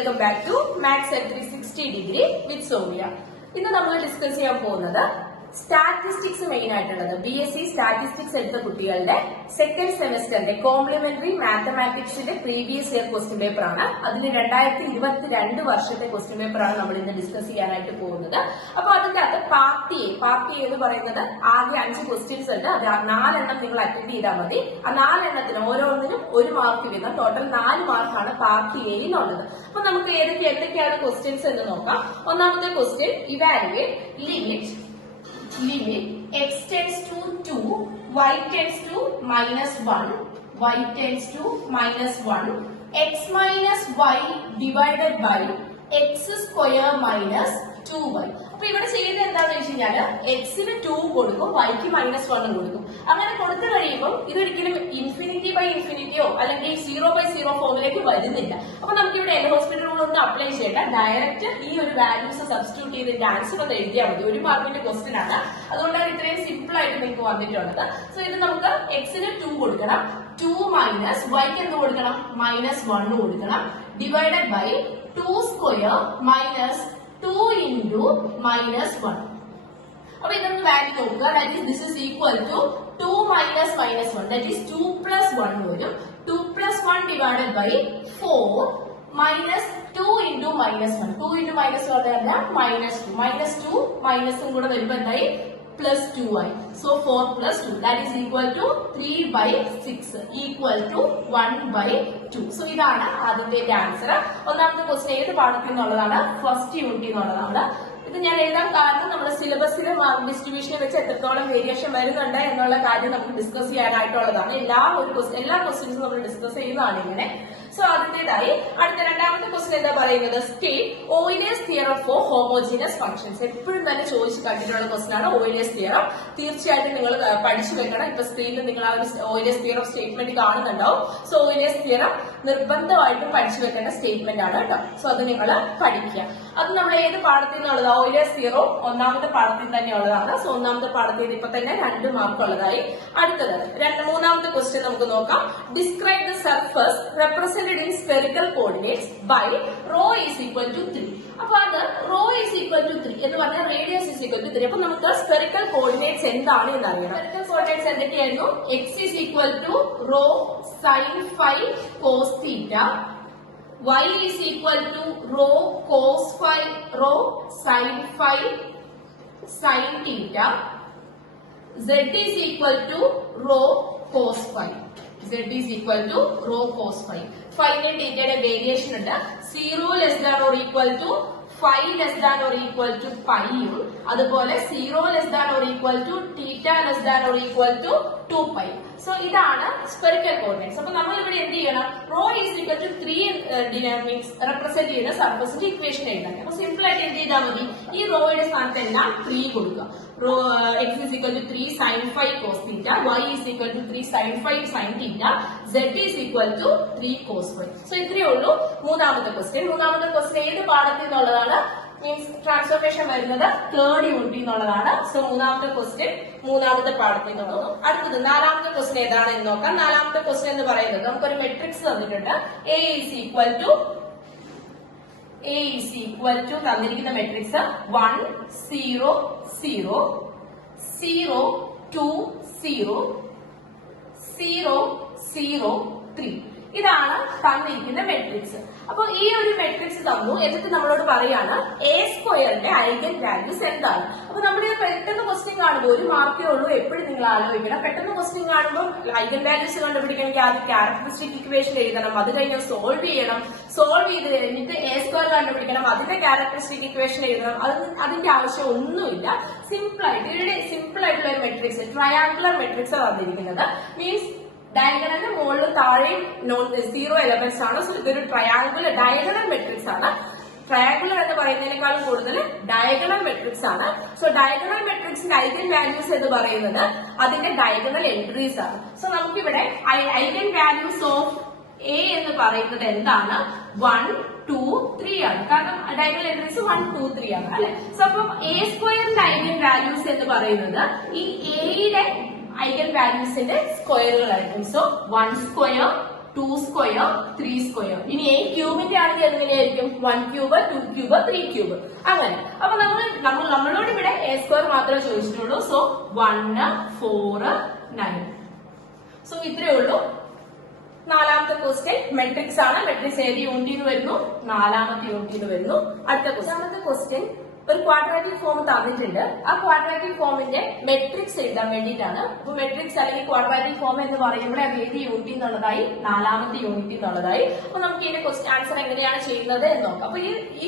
Welcome back to maths at 360 degree with Somiya. ഇന്ന് നമ്മൾ discuss ചെയ്യാൻ പോകുന്നത് സ്റ്റാറ്റിസ്റ്റിക്സ് മെയിൻ ആയിട്ടുള്ളത് BSc സ്റ്റാറ്റിസ്റ്റിക്സ് എടുത്ത കുട്ടികളുടെ സെക്കൻഡ് സെമസ്റ്ററിന്റെ കോംപ്ലിമെന്ററി മാത്തമാറ്റിക്സിന്റെ പ്രീവിയസ് ഇയർ ക്വസ്റ്റ്യൻ പേപ്പർ ആണ്. അതിന് 2022 വർഷത്തെ ക്വസ്റ്റ്യൻ പേപ്പർ ആണ് നമ്മൾ ഇന്ന് ഡിസ്കസ് ചെയ്യാനായിട്ട് പോകുന്നത്. അപ്പൊ അതിന്റെ അകത്ത് പാർട്ടി എന്ന് പറയുന്നത് ആകെ 5 ക്വസ്റ്റ്യൻസ് ഉണ്ട്. അത് 4 എണ്ണം നിങ്ങൾ അറ്റൻഡ് ചെയ്താൽ മതി. ആ 4 എണ്ണത്തിന് ഓരോന്നിനും 1 മാർക്ക് വീതം ടോട്ടൽ 4 മാർക്കാണ് പാർട്ടി എ എന്നുള്ളത്. അപ്പൊ നമുക്ക് എന്തൊക്കെയാണ് ക്വസ്റ്റ്യൻസ് എന്ന് നോക്കാം. ഒന്നാമത്തെ question evaluate limit x tends to 2, y tends to -1, y tends to -1, x minus y divided by x square minus 2y. അപ്പൊ ഇവിടെ ചെയ്യുന്നത് എന്താണെന്ന് വെച്ച് കഴിഞ്ഞാല് എക്സിന് 2 കൊടുക്കും, വൈക്ക് -1 കൊടുക്കും. അങ്ങനെ കൊടുത്തു കഴിയുമ്പോൾ ഇതൊരിക്കലും ഇൻഫിനിറ്റി ബൈ ഇൻഫിനിറ്റിയോ അല്ലെങ്കിൽ 0/0 ഫോമിലേക്ക് വരുന്നില്ല. അപ്പൊ നമുക്ക് ഇവിടെ എൽ ഹോസ്പിറ്റൽ റൂൾ ഒന്നും അപ്ലൈ ചെയ്യേണ്ട, ഡയറക്റ്റ് ഈ ഒരു വാല്യൂസ് സബ്സ്റ്റിറ്റ്യൂട്ട് ചെയ്തിട്ട് ആൻസർ ഒന്ന് എഴുതിയാൽ മതി. 1 മാർക്കിന്റെ ക്വസ്റ്റ്യൻ ആണ്, അതുകൊണ്ടാണ് ഇത്രയും സിമ്പിൾ ആയിട്ട് നിങ്ങൾക്ക് വന്നിട്ടുള്ളത്. സോ ഇത് നമുക്ക് എക്സിന് 2 കൊടുക്കണം, 2 മൈനസ് വൈക്ക് എന്ത് കൊടുക്കണം, -1 കൊടുക്കണം, divided by 2 square minus 2 into -1. അപ്പൊ ഇതൊന്ന് വാല്യൂ നോക്കുക. That is this is equal to 2 minus -1, that is 2 plus 1 വരും. 2 plus 1 divided by 4 minus 2 into -1. 2 into -1 പറഞ്ഞാൽ -2. -2 മൈനസും കൂടെ വരുമ്പോൾ എന്തായി, +2 ആയി. So 4 plus 2 that is equal to 3/6 equal to 1/2. So ഇതാണ് അതിന്റെ ആൻസർ. ഒന്നാമത്തെ ക്വസ്റ്റ്യൻ ഏത് പാഠത്തിൽ നിന്നുള്ളതാണ്, ഫസ്റ്റ് യൂണിറ്റിൽ നിന്നുള്ളതാണ്. ഇത് ഞാൻ എഴുതാൻ കാരണം നമ്മുടെ സിലബസിലെ മാർക്ക് ഡിസ്ട്രിബ്യൂഷനെ വെച്ച് എത്രത്തോളം വേരിയേഷൻ വരുന്നുണ്ട് എന്നുള്ള കാര്യം നമുക്ക് ഡിസ്കസ് ചെയ്യാനായിട്ടുള്ളതാണ്. എല്ലാ ക്വസ്റ്റ്യൻസും നമ്മൾ ഡിസ്കസ് ചെയ്യുന്നതാണ് ഇങ്ങനെ. സോ അതിന്റേതായി അടുത്ത രണ്ടാമത്തെ ക്വസ്റ്റ്യൻ എന്താ പറയുന്നത്, state Euler's theorem four homogeneous functions. എപ്പോഴും തന്നെ ചോദിച്ച് കണ്ടിട്ടുള്ള ക്വസ്റ്റ്യൻ ആണ് ഓയിലേഴ്സ് തിയറം. തീർച്ചയായിട്ടും നിങ്ങൾ പഠിച്ചു വെക്കണം. ഇപ്പൊ സ്ക്രീനിൽ നിങ്ങൾ ആ ഒരു ഓയിലേഴ്സ് തിയറം സ്റ്റേറ്റ്മെന്റ് കാണുന്നുണ്ടാവും. സോ ഓയിലേഴ്സ് തിയറം നിർബന്ധമായിട്ടും പഠിച്ചു വെക്കേണ്ട സ്റ്റേറ്റ്മെന്റ് ആണ് കേട്ടോ. സോ അത് നിങ്ങൾ പഠിക്കുക. അത് നമ്മൾ ഏത് പാഠത്തിൽ നിന്നുള്ളതാണ്, ഓയിലേഴ്സ് തിയറം ഒന്നാമത്തെ പാഠത്തിൽ തന്നെ ഉള്ളതാണ്. സോ ഒന്നാമത്തെ പാഠത്തിൽ ഇപ്പൊ തന്നെ 2 മാർക്ക് ഉള്ളതായി. അടുത്തത് മൂന്നാമത്തെ ക്വസ്റ്റ്യൻ നമുക്ക് നോക്കാം. Describe the surface represented in spherical coordinates by rho is equal to 3. അപ്പൊ അത് rho is equal to 3 എന്ന് പറഞ്ഞാൽ radius is equal to 3. അപ്പൊ നമുക്ക് spherical coordinates എന്താണ് എന്ന് അറിയണം. spherical coordinates എന്തൊക്കെയായിരുന്നു, x is equal to rho sin phi cos theta, y is equal to rho cos phi rho sin phi sin theta, z is equal to rho cos phi. Z is equal to rho cos phi. Phi ന്റെ theta variation ഉണ്ട്. 0 less than or equal to phi less than or equal to pi യും അതുപോലെ 0 less than or equal to theta less than or equal to 2 pi. So ഇതാണ് spherical coordinates. അപ്പൊ നമ്മൾ ഇവിടെ എന്ത് ചെയ്യണം, rho is equal to 3 means represent ചെയ്യുന്ന സർഫസിന്റെ ഇക്വേഷൻ എഴുതാൻ. അപ്പൊ സിമ്പിൾ ആയിട്ട് എന്ത് ചെയ്താൽ മതി, ഈ റോയുടെ സ്ഥാനത്ത് എല്ലാം 3 കൊടുക്കുക. Rho x is equal to 3 sin phi cos theta, y is equal to 3 sin phi sin theta, z is equal to 3 cos phi. So ഇത്രയേ ഉള്ളൂ മൂന്നാമത്തെ ക്വസ്റ്റ്യൻ. മൂന്നാമത്തെ ക്വസ്റ്റ്യൻ ഏത് പാഠത്തിൽ നിന്നുള്ളതാണ്, മീൻസ് ട്രാൻസ്ഫോർമേഷൻ വരുന്നത് 3rd യൂണിറ്റിൽ നിന്നുള്ളതാണ്. സോ മൂന്നാമത്തെ ക്വസ്റ്റ്യൻ മൂന്നാമത്തെ പാഠത്തിൽ നിന്നുള്ളൂ. അടുത്തത് നാലാമത്തെ ക്വസ്റ്റ്യൻ ഏതാണ് എന്ന് നോക്കാം. നാലാമത്തെ ക്വസ്റ്റ്യൻ എന്ന് പറയുന്നത് നമുക്കൊരു മെട്രിക്സ് തന്നിട്ടുണ്ട്. A is equal to തന്നിരിക്കുന്ന മെട്രിക്സ് 1 0 0 0 2 0 0 0 3. ഇതാണ് തന്നിരിക്കുന്ന മെട്രിക്സ്. അപ്പൊ ഈ ഒരു മെട്രിക്സ് തന്നു, എന്നിട്ട് നമ്മളോട് പറയാണ് എ സ്ക്വയറിന്റെ ഐഗൻ വാല്യൂസ് എന്താണ്. അപ്പൊ നമ്മൾ പെട്ടെന്ന് ക്വസ്റ്റ്യൻ കാണുമ്പോൾ 1 മാർക്കേ ഉള്ളൂ, എപ്പോഴും നിങ്ങൾ ആലോചിക്കണം. പെട്ടെന്ന് ക്വസ്റ്റ്യൻ കാണുമ്പോൾ ഐഗൻ വാല്യൂസ് കണ്ടുപിടിക്കണമെങ്കിൽ ആദ്യം ക്യാരക്ടറിസ്റ്റിക് ഇക്വേഷൻ എഴുതണം, അത് കഴിഞ്ഞ് സോൾവ് ചെയ്യണം, സോൾവ് ചെയ്ത് കഴിഞ്ഞിട്ട് എ സ്ക്വയർ കണ്ടുപിടിക്കണം, അതിന്റെ ക്യാരക്ടറിസ്റ്റിക് ഇക്വേഷൻ എഴുതണം. അതിന്റെ ആവശ്യം ഒന്നുമില്ല. സിമ്പിൾ ആയിട്ടുള്ള ഒരു മെട്രിക്സ്, ട്രയാങ്കുലർ മെട്രിക്സ് തന്നിരിക്കുന്നത്. മീൻസ് ഡയഗണലിന് മുകളിലും താഴെയും 0 എലമെന്റ്സ് ആണ്. സോ ഇതൊരു ട്രയാങ്കുലർ ഡയഗണൽ മെട്രിക്സ് ആണ്. ട്രയാങ്കുലർ എന്ന് പറയുന്നതിനേക്കാളും കൂടുതൽ ഡയഗണൽ മെട്രിക്സ് ആണ്. സോ ഡയഗണൽ മെട്രിക്സിന്റെ ഐഗൻ വാല്യൂസ് എന്ന് പറയുന്നത് അതിന്റെ ഡയഗണൽ എൻട്രീസ് ആണ്. സോ നമുക്കിവിടെ ഐഗൻ വാല്യൂസ് ഓഫ് എ എന്ന് പറയുന്നത് എന്താണ്, 1 2 3 ആണ്. കാരണം ഡയഗണൽ എൻട്രീസ് 1 2 3 ആണ് അല്ലെ. സോ അപ്പം എ സ്ക്വയറിന്റെ ഐഗൻ വാല്യൂസ് എന്ന് പറയുന്നത് ഈ എയുടെ ഐഗൻ വാല്യൂസിന്റെ സ്ക്വയറുകളായിരിക്കും. So 1 square 2 square 3 square. ഇനി a ക്യൂബിന്റെ ആണെങ്കിൽ എങ്ങനെയായിരിക്കും 1 ക്യൂബ് 2 ക്യൂബ് 3 ക്യൂബ് അങ്ങനെ. അപ്പൊ നമ്മളോട് ഇവിടെ a സ്ക്വയർ മാത്രമേ ചോദിച്ചിട്ടുള്ളൂ. സോ 1 4 9. സോ ഇത്രയേ ഉള്ളൂ. നാലാമത്തെ ക്വസ്റ്റ്യൻ മെട്രിക്സ് ആണ്. മെട്രിക്സ് ഏത് യൂണിറ്റിന്ന് വരുന്നു? നാലാമത്തെ യൂണിറ്റിന്ന് വരുന്നു. അടുത്ത ക്വസ്റ്റ്യൻ ഒരു ക്വാഡ്രാറ്റിക് ഫോം തന്നിട്ടുണ്ട്. ആ ക്വാഡ്രാറ്റിക് ഫോമിന്റെ മെട്രിക്സ് എഴുതാൻ വേണ്ടിയിട്ടാണ്. അപ്പൊ മെട്രിക്സ് അല്ലെങ്കിൽ ക്വാഡ്രാറ്റിക് ഫോം എന്ന് പറയുമ്പോൾ അത് ഏത് യൂണിറ്റ് എന്നുള്ളതായി? നാലാമത്തെ യൂണിറ്റ് എന്നുള്ളതായി. അപ്പൊ നമുക്ക് ഇതിന്റെ ക്വസ്റ്റ്യൻ ആൻസർ എങ്ങനെയാണ് ചെയ്യുന്നത് എന്ന് നോക്കാം. അപ്പൊ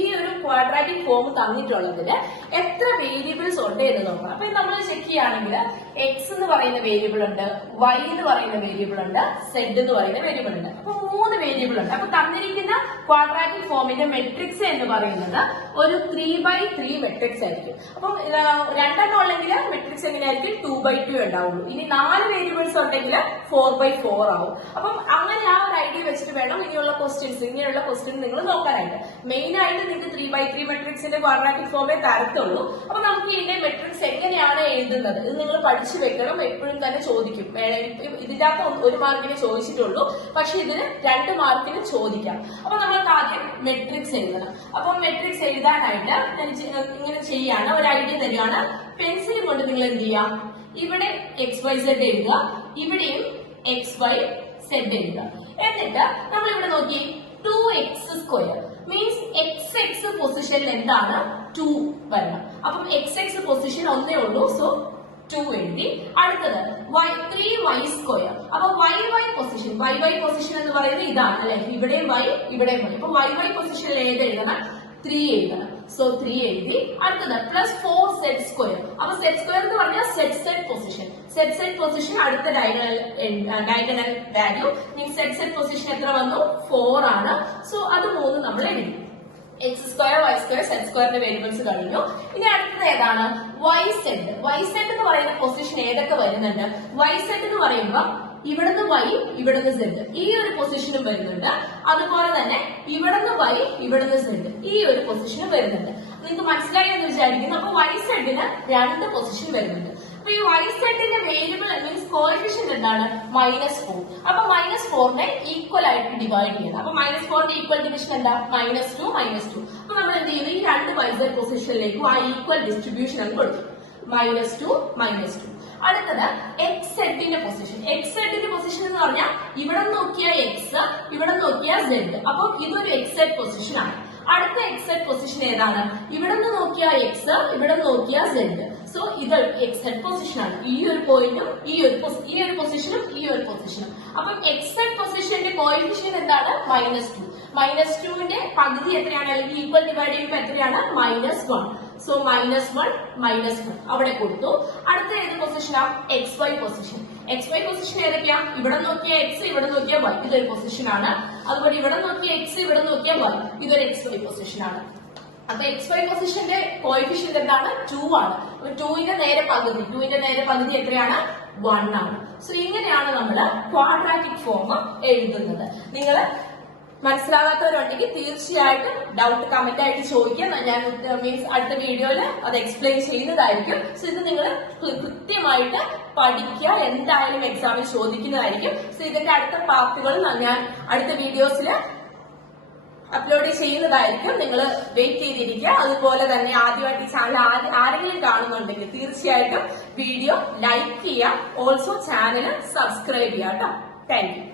ഈ ഒരു ക്വാഡ്രാറ്റിക് ഫോം തന്നിട്ടുള്ളതില് എത്ര വേരിയബിൾസ് ഉണ്ട് എന്ന് നോക്കാം. അപ്പൊ നമ്മൾ ചെക്ക് ചെയ്യുകയാണെങ്കിൽ എക്സ് എന്ന് പറയുന്ന വേരിയബിൾ ഉണ്ട്, വൈ എന്ന് പറയുന്ന വേരിയബിൾ ഉണ്ട്, സെഡ് എന്ന് പറയുന്ന വേരിയബിൾ ഉണ്ട്. അപ്പൊ 3 വേരിയബിൾ ഉണ്ട്. അപ്പൊ തന്നിരിക്കുന്ന ക്വാഡ്രാറ്റിക് ഫോമിന്റെ മെട്രിക്സ് എന്ന് പറയുന്നത് ഒരു 3/3 മെട്രിക്സ് ആയിരിക്കും. അപ്പം 2 ഉണ്ടെങ്കിൽ മെട്രിക്സ് എങ്ങനെയായിരിക്കും? 2/2 ഉണ്ടാവുള്ളൂ. ഇനി 4 വേരിയബിൾസ് ഉണ്ടെങ്കിൽ 4/4 ആവും. അപ്പം അങ്ങനെ ആ ഒരു ഐഡിയ വെച്ചിട്ട് വേണം ഇങ്ങനെയുള്ള ക്വസ്റ്റ്യൻ നിങ്ങൾ നോക്കാനായിട്ട്. മെയിൻ ആയിട്ട് നിങ്ങൾക്ക് 3/3 മെട്രിക്സിന്റെ ക്വാഡ്രാറ്റിക് ഫോമേ തരത്തുള്ളൂ. അപ്പൊ നമുക്ക് ഇതിന്റെ മെട്രിക്സ് എങ്ങനെയാണ് എഴുതുന്നത് ഇത് നിങ്ങൾ പഠിച്ചു വെക്കണം. എപ്പോഴും തന്നെ ചോദിക്കും. ഇതിന്റെ അകത്ത് 1 മാർക്കിന് ചോദിച്ചിട്ടുള്ളൂ, പക്ഷെ ഇതിന് 2 മാർക്കിന് ചോദിക്കാം. അപ്പൊ നമ്മൾക്ക് ആദ്യം മെട്രിക്സ് എഴുതണം. അപ്പൊ മെട്രിക്സ് എഴുതാനായിട്ട് ഇങ്ങനെ ചെയ്യാണ്, ഒരു ഐഡിയ തരികയാണ്. പെൻസിൽ കൊണ്ട് നിങ്ങൾ എന്ത് ചെയ്യാം? ഇവിടെ XYZ എഴുതുക, ഇവിടെയും XYZ എഴുതുക. എന്നിട്ട് നമ്മൾ ഇവിടെ നോക്കി 2x² മീൻസ് XX പൊസിഷനിൽ എന്താണ്? 2 വരണം. അപ്പം XX പൊസിഷൻ ഒന്നേ ഉള്ളൂ. സോ 2 എഴുതി. അടുത്തത് 3y². അപ്പൊ YY പൊസിഷൻ എന്ന് പറയുന്നത് ഇതാണ് അല്ലെ? ഇവിടെയും y ഇവിടെയും y. അപ്പൊ YY പൊസിഷനിൽ ഏത് എഴുതണം? 3 എഴുതണം. സോ 3 എഴുതി. അടുത്തത് പ്ലസ് 4z². അപ്പൊ z² എന്ന് പറഞ്ഞാൽ സെറ്റ് പൊസിഷൻ അടുത്ത diagonal value means set position എത്ര വന്നു? 4 ആണ്. സോ അത് 3 നമ്മൾ എഴുതി. x², y² z² വേരിയബിൾസ് കഴിഞ്ഞു. ഇനി അടുത്തത് ഏതാണ്? YZ എന്ന് പറയുന്ന പൊസിഷൻ ഏതൊക്കെ വരുന്നുണ്ട്? YZ എന്ന് പറയുമ്പോൾ ഇവിടുന്ന് y ഇവിടുന്ന് z ഈ ഒരു പൊസിഷനും വരുന്നുണ്ട്. അതുപോലെ തന്നെ ഇവിടുന്ന് y ഇവിടുന്ന് z ഈ ഒരു പൊസിഷനും വരുന്നുണ്ട്. നിങ്ങൾക്ക് മനസ്സിലായി എന്ന് വിചാരിക്കുന്നു. അപ്പൊ YZ-ന് 2 പൊസിഷൻ വരുന്നുണ്ട്. അപ്പൊ ഈ YZ-ന്റെ വേരിയബിൾ മീൻസ് കോഎഫിഷ്യന്റ് എന്താണ്? -4. അപ്പൊ -4നെ ഈക്വൽ ആയിട്ട് ഡിവൈഡ് ചെയ്യണം. അപ്പൊ -4ന്റെ ഈക്വൽ ഡിവിഷൻ എന്താ? -2 -2. അപ്പൊ നമ്മൾ എന്ത് ചെയ്യുന്നു? ഈ 2 YZ പൊസിഷനിലേക്കും ആ ഈക്വൽ ഡിസ്ട്രിബ്യൂഷൻ അങ്ങ് കൊടുക്കും. -2 -2. അടുത്തത് XZ-ന്റെ പൊസിഷൻ. XZ-ന്റെ പൊസിഷൻ എന്ന് പറഞ്ഞാൽ ഇവിടെ നോക്കിയ x ഇവിടെ നോക്കിയ z. അപ്പൊ ഇതൊരു XZ പൊസിഷൻ ആണ്. അടുത്ത XZ പൊസിഷൻ ഏതാണ്? ഇവിടെ നിന്ന് നോക്കിയ x ഇവിടെ നോക്കിയ z. സോ ഇത് XZ പൊസിഷൻ ആണ്. ഈ ഒരു പോയിന്റും ഈ ഒരു പൊസിഷനും. അപ്പം XZ പൊസിഷന്റെ കോഎഫിഷ്യന്റ് എന്താണ്? -2. -2ന്റെ പകുതി എത്രയാണ്? അല്ലെങ്കിൽ ഈക്വൽ ഡിവൈഡ് ചെയ്യുമ്പോൾ എത്രയാണ്? -1. സോ -1 അവിടെ കൊടുത്തു. അടുത്ത ഏത് പൊസിഷനാ? XY position. XY പൊസിഷൻ ഏതൊക്കെയാ? ഇവിടെ നോക്കിയ x ഇവിടെ നോക്കിയ y ഇതൊരു പൊസിഷൻ ആണ്. അതുപോലെ ഇവിടെ നോക്കിയ x ഇവിടെ നോക്കിയ y ഇതൊരു XY പൊസിഷൻ ആണ്. അപ്പൊ XY പൊസിഷന്റെ കോഎഫിഷ്യന്റ് എന്താണ്? 2 ആണ്. 2ന്റെ നേരെ പകുതി എത്രയാണ്? 1 ആണ്. സോ ഇങ്ങനെയാണ് നമ്മൾ ക്വാഡ്രാറ്റിക് ഫോം എഴുതുന്നത്. നിങ്ങൾ മനസ്സിലാകാത്തവരുണ്ടെങ്കിൽ തീർച്ചയായിട്ടും ഡൗട്ട് കമന്റ് ആയിട്ട് ചോദിക്കാം. ഞാൻ മീൻസ് അടുത്ത വീഡിയോയിൽ അത് എക്സ്പ്ലെയിൻ ചെയ്യുന്നതായിരിക്കും. സോ ഇത് നിങ്ങൾ കൃത്യമായിട്ട് പഠിക്കുക. എന്തായാലും എക്സാമിൽ ചോദിക്കുന്നതായിരിക്കും. സോ ഇതിന്റെ അടുത്ത പാർട്ടുകൾ ഞാൻ അടുത്ത വീഡിയോസിൽ അപ്ലോഡ് ചെയ്യുന്നതായിരിക്കും. നിങ്ങൾ വെയിറ്റ് ചെയ്തിരിക്കുക. അതുപോലെ തന്നെ ആദ്യമായിട്ട് ഈ ചാനൽ ആരെങ്കിലും കാണുന്നുണ്ടെങ്കിൽ തീർച്ചയായിട്ടും വീഡിയോ ലൈക്ക് ചെയ്യുക. ഓൾസോ ചാനൽ സബ്സ്ക്രൈബ് ചെയ്യുക കേട്ടോ. Thank you.